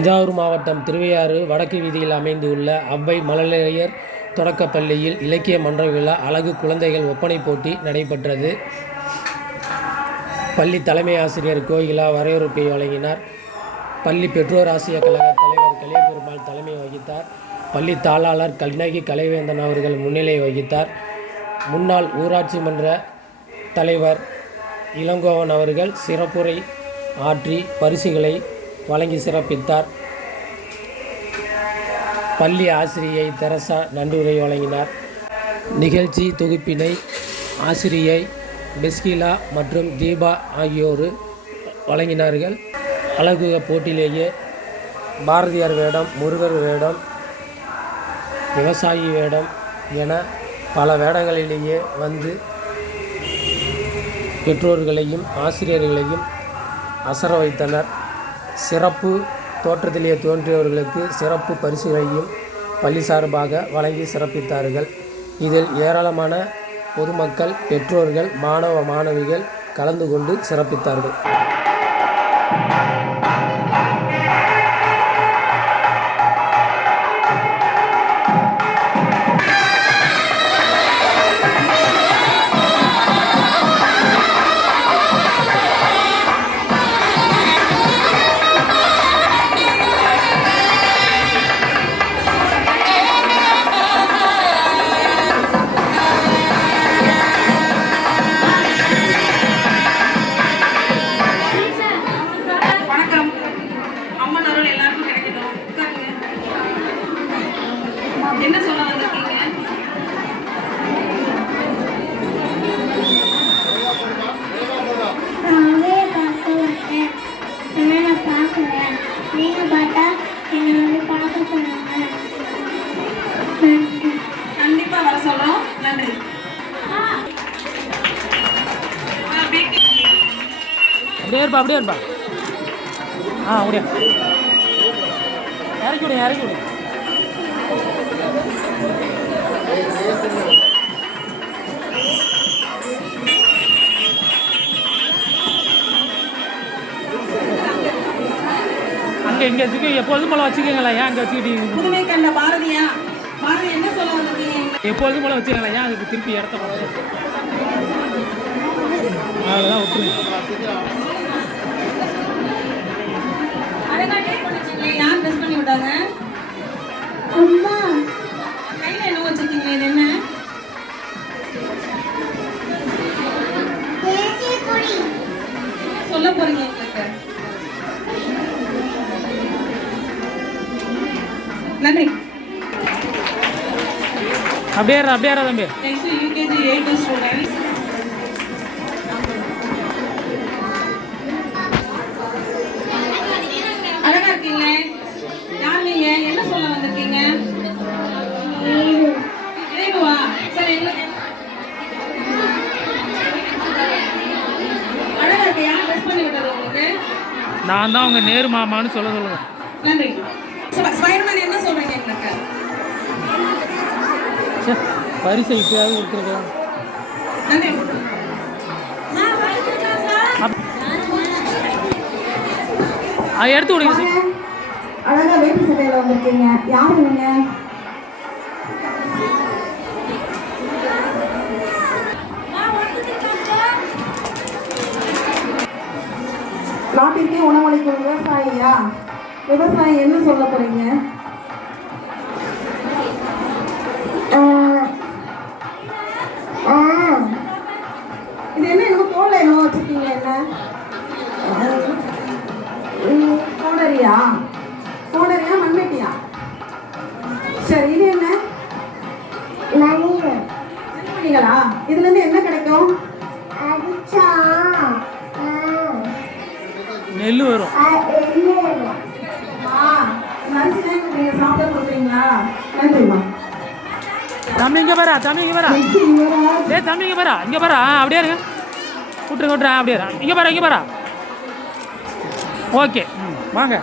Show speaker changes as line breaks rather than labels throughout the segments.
தஞ்சாவூர் மாவட்டம் திருவையாறு வடக்கு வீதியில் அமைந்துள்ள அவ்வை மழலையர் தொடக்கப்பள்ளியில் இலக்கிய மன்ற விழா அழகு குழந்தைகள் ஒப்பனை போட்டி நடைபெற்றது. பள்ளி தலைமை ஆசிரியர் கோகிலா வரவேற்பை வழங்கினார். பள்ளி பெற்றோர் ஆசிரியர் கழக தலைவர் கலியபெருமாள் தலைமை வகித்தார். பள்ளி தாளாளர் கல்நகி கலைவேந்தன் அவர்கள் முன்னிலை வகித்தார். முன்னாள் ஊராட்சி மன்ற தலைவர் இளங்கோவன் அவர்கள் சிறப்புரை ஆற்றி பரிசுகளை வழங்கி சிறப்பித்தார். பள்ளி ஆசிரியை தெரசா நன்றியுரை வழங்கினார். நிகழ்ச்சி தொகுப்பினை ஆசிரியை பெஸ்கிலா மற்றும் தீபா ஆகியோர் வழங்கினார்கள். அழகு போட்டியிலேயே பாரதியார் வேடம் முருகர் வேடம் விவசாயி வேடம் என பல வேடங்களிலேயே வந்து பெற்றோர்களையும் ஆசிரியர்களையும் அசர வைத்தனர். சிறப்பு தோற்றத்திலே தோன்றியவர்களுக்கு சிறப்பு பரிசுகளையும் பள்ளி சார்பாக வழங்கி சிறப்பித்தார்கள். இதில் ஏராளமான பொதுமக்கள் பெற்றோர்கள் மாணவ மாணவிகள் கலந்து கொண்டு சிறப்பித்தார்கள். இருப்பா அப்படியே இருப்பா. ஆ அப்படியே. இறக்கி விடு இறக்கி விடு. அங்கே இங்கே வச்சுக்க எப்பொழுதும் போல வச்சுக்கோங்களேன். ஏன் அங்கே வச்சுக்கிட்டீங்க
புதுமை கண்ட பாரதியா? பாரதி என்ன சொல்ல வந்திருக்கீங்க?
எப்பொழுதும் போல வச்சுக்கோங்களேன். ஏன் அதுக்கு திருப்பி இடத்த பார்த்து அதெல்லாம் விட்டுருங்க.
விட்டாங்க
அம்மா
கையில என்ன வச்சிருக்கீங்க? இது என்ன? சொல்ல போறீங்க எங்களுக்கு. நன்றி.
அப்படியே அப்படியே தம்பி.
நெக்ஸ்ட் யூகேஜி எயிட் ஸ்டூடெண்ட்ஸ்
நான் தான் உங்கள் நேரு மாமான்னு சொல்ல சொல்லுங்கள்
நன்றி. ஸ்ப- ஸ்பைடர்மேன் என்ன சொல்றீங்க எங்களுக்கு?
சே பரிசை இப்போயாவது கொடுத்துருக்கலாம் எடுத்து விடுங்க சார்.
அழகா வேட்டி சட்டையில வந்திருக்கீங்க. யார் நீங்க? நாட்டிற்கே உணவளிக்கும் விவசாயியா? விவசாயி என்ன சொல்ல போறீங்க? இது என்ன என்னமோ தோல்ல என்னமோ வச்சிருக்கீங்க என்ன? கோடரியா வரா
தம்பி இங்கே வரா ஏ தம்பி இங்கே வரா இங்கே வரா அப்படியே இருங்க விட்டுருங்க விட்டுறேன் அப்படியே இங்கே வரா இங்கே வரா ஓகே. ம் வாங்க.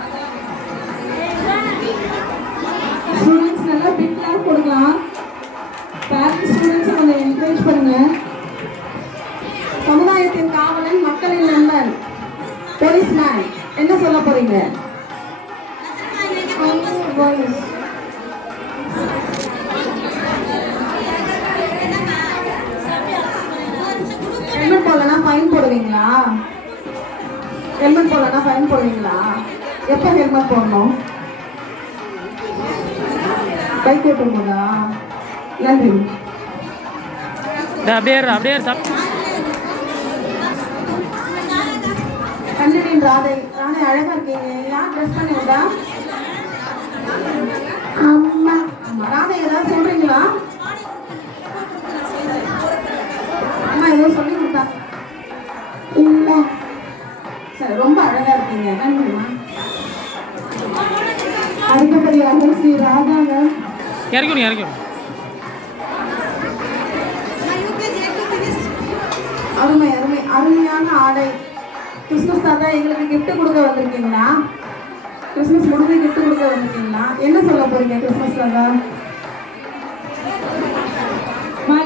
பைக் ஓட்டும் போதா? நன்றி.
டேய், அப்படியே அப்படியே
கண்ணனின் ராதை ராதை அழகா இருக்கீங்க. யார் ட்ரெஸ் பண்ணி விட்டா
அம்மா.
ராதை ஏதாவது சொல்றீங்களா? அம்மா ஏதோ சொல்லி கொடுத்தா.
இல்லை.
சரி ரொம்ப அழகா இருக்கீங்க. நன்றிம்மா அடுத்தபடியாக ஸ்ரீ ராதாங்க.
இறக்கணும் இறக்கணும்
அருமை அருமை. அருமையான ஆடை. கிறிஸ்மஸ் தாத்தா எங்களுக்கு கிஃப்ட் கொடுக்க வந்திருக்கீங்களா? கிறிஸ்மஸ் முடிஞ்சு கிஃப்ட் கொடுக்க வந்திருக்கீங்களா? என்ன சொல்ல போறீங்க கிறிஸ்மஸ் தாத்தா? மா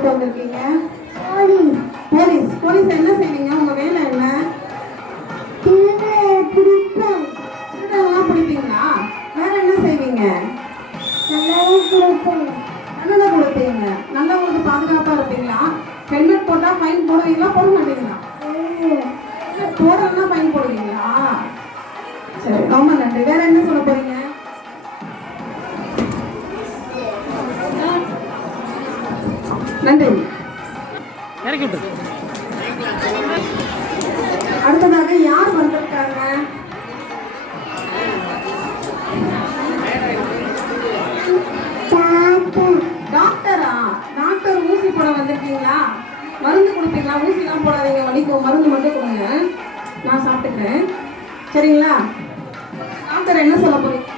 வேடம் போட்டு வந்திருக்கீங்க? நன்றி.
இறக்கி விட்டு
அடுத்ததாக யார் வந்திருக்காங்க? டாக்டரா? டாக்டர் ஊசி போட வந்திருக்கீங்களா? மருந்து கொடுப்பீங்களா? ஊசிலாம் போடாதீங்க. வலிக்கும் மருந்து மட்டும் கொடுங்க. நான் சாப்பிட்டுக்கிறேன். சரிங்களா? டாக்டர் என்ன சொல்ல போறீங்க?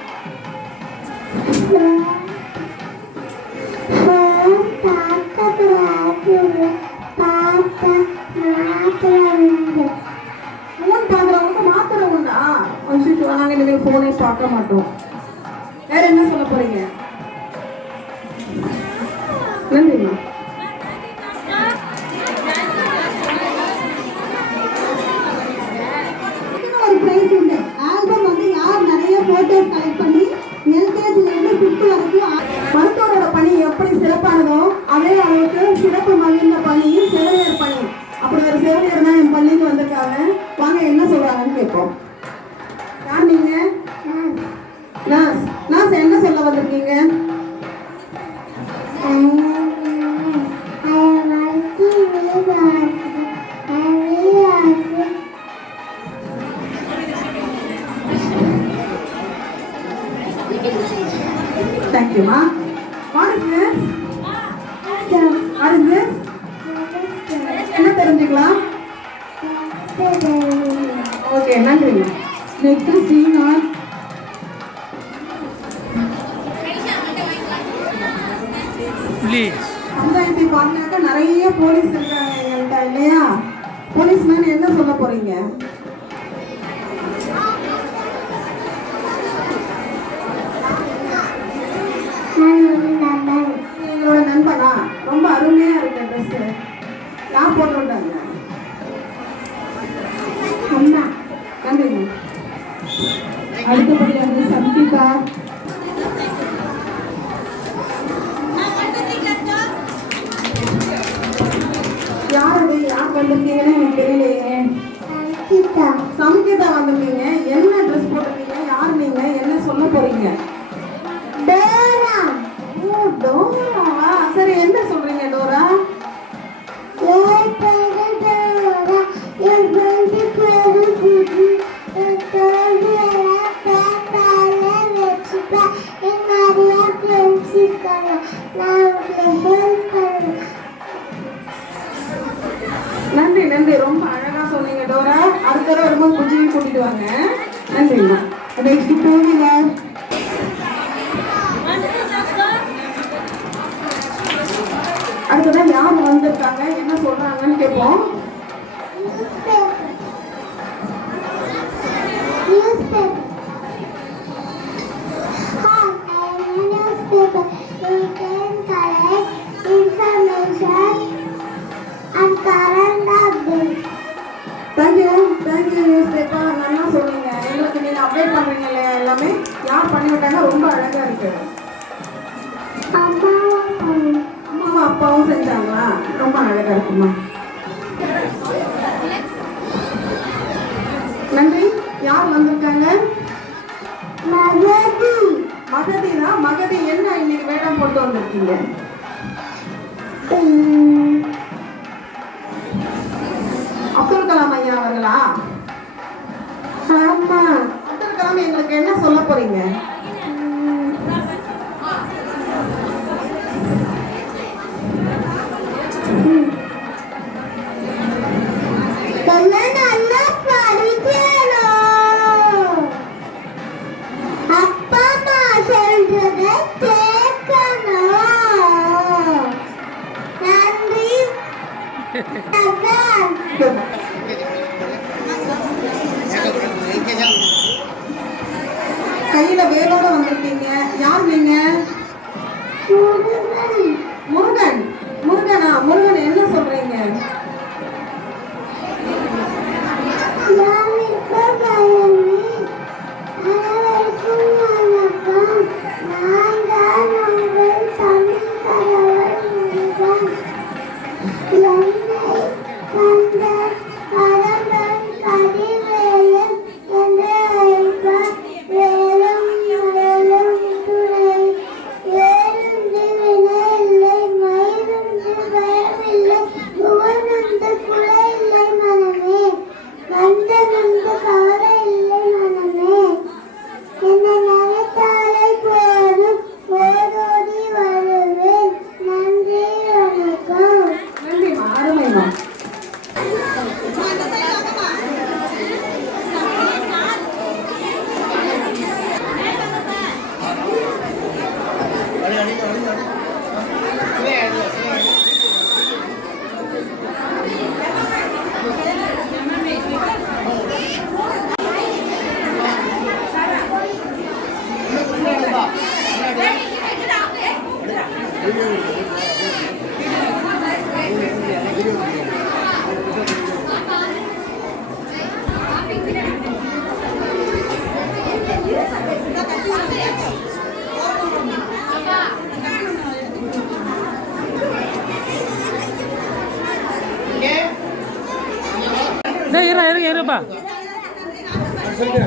பார்க்க மாட்டோம். வேற என்ன சொல்ல போறீங்க? நன்றிம்மா ஒரு பிரைஸ் உண்டு. ஆல்பம் வந்து யார் நிறைய போட்டோஸ் கலெக்ட் பண்ணி எல்கேஜில இருந்து ஃபிஃப்த் வரைக்கும் மருத்துவரோட பணி எப்படி சிறப்பானதோ அதே அளவுக்கு சிறப்பு மகிழ்ந்த பணியும் செவிலியர் திஸ் என்ன தெரிஞ்சுக்கலாம் ஓகே நன்றி நெக்ஸ்ட்
ப்ளீஸ்
சமுதாயத்தை பார்த்தாக்க நிறைய போலீஸ் இருக்காங்க எங்கள்கிட்ட இல்லையா? போலீஸ்மேன் என்ன சொல்ல போறீங்க? எங்களோட ரொம்ப அருமையா இருக்கு ட்ரெஸ் நான் போட்டு updates.
Thank you thank you news paper நல்லா சொன்னீங்க. எங்களுக்கு நீங்க அப்டேட் பண்றீங்க இல்லையா எல்லாமே. யார் பண்ணி விட்டாங்க? ரொம்ப அழகா இருக்கு.
அம்மாவும்
அப்பாவும் செஞ்சாங்களா? ரொம்ப அழகா இருக்குமா? போட்டு வாங்கியிருக்கீங்க? யார் நீங்க?
முருகன்.
முருகனா. முருகன்? என்ன சொல்றீங்க?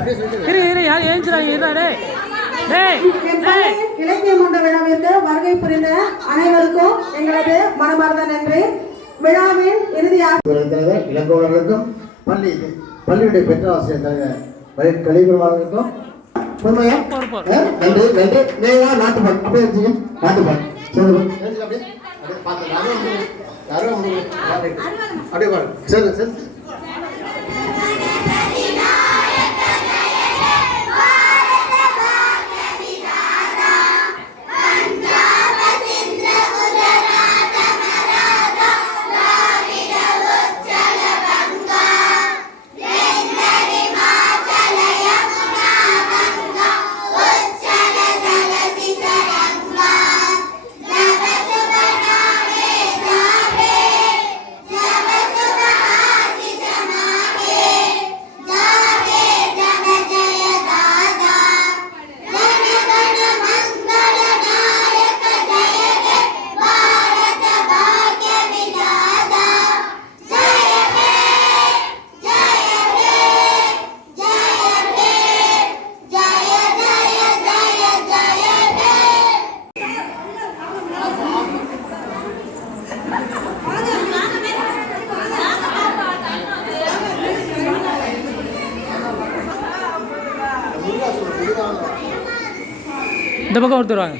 இரு இரு யார் ஏஞ்சிடாங்க இருடா டேய்.
இலக்கிய மன்ற விழாவிற்கு வருகை புரிந்த அனைவருக்கும் எங்களது மனமார்ந்த நன்றி. விழாவின் இறுதியாக
தலைவர் இளங்கோவர்களுக்கும் பள்ளி பள்ளியுடைய பெற்ற ஆசிரியர் தலைவர் வழி- கலிபெருமாளுக்கும் பொறுமையா? நன்றி நன்றி. நீங்க நாட்டுப்பால் அப்படியே வச்சுக்க நாட்டுப்பால் சரி அப்படியே அப்படியே சரி சரி.
இந்த பக்கம் ஒருத்தர் வாங்க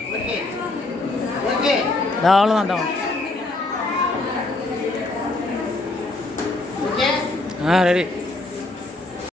அவ்வளோதான் தான் ஆ ரெடி